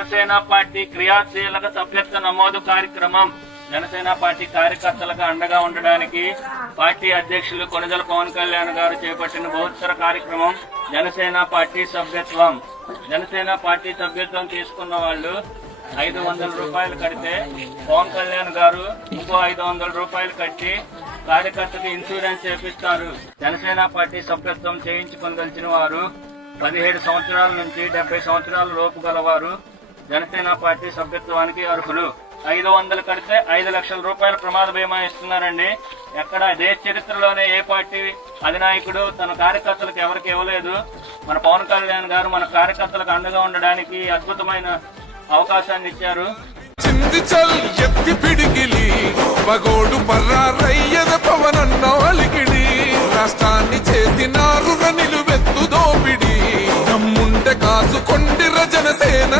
Janasena party క్రియాశీలక సభ్యత్వ నమోదు కార్యక్రమం. జనసేన పార్టీ కార్యకర్తలకు అండగా ఉండడానికి పార్టీ అధ్యక్షులు కొణిదెల పవన్ కళ్యాణ్ గారు చేపట్టిన బృహత్తర కార్యక్రమం జనసేన పార్టీ సభ్యత్వం. జనసేన పార్టీ సభ్యత్వం తీసుకున్న వాళ్ళు 500 రూపాయలు కడితే పవన్ కళ్యాణ్ గారు ఇంకో 500 రూపాయలు కట్టి కార్యకర్తకు ఇన్సూరెన్స్ చేపిస్తారు. జనసేన పార్టీ సభ్యత్వం చేయించుకోదలిచిన వారు 17 సంవత్సరాల నుంచి 70 సంవత్సరాల లోపు గలవారు జనసేన పార్టీ సభ్యత్వానికి అర్హులు. 500 కడితే 5 లక్షల రూపాయల ప్రమాద బీమా ఇస్తున్నారండి. ఎక్కడ దేశ చరిత్రలోనే ఏ పార్టీ అధినాయకుడు తన కార్యకర్తలకు ఎవరికి ఇవ్వలేదు. మన పవన్ కళ్యాణ్ గారు మన కార్యకర్తలకు అండగా ఉండడానికి అద్భుతమైన అవకాశాన్ని ఇచ్చారు. ఎత్తి పిడికిలి పగోడు పర్రారయ్యద పవనన్నోలికిడి రాష్ట్రాన్ని చేసినారు నిలువెత్తు దోపిడి దమ్ముంటే కాసు కొండిర జనసేన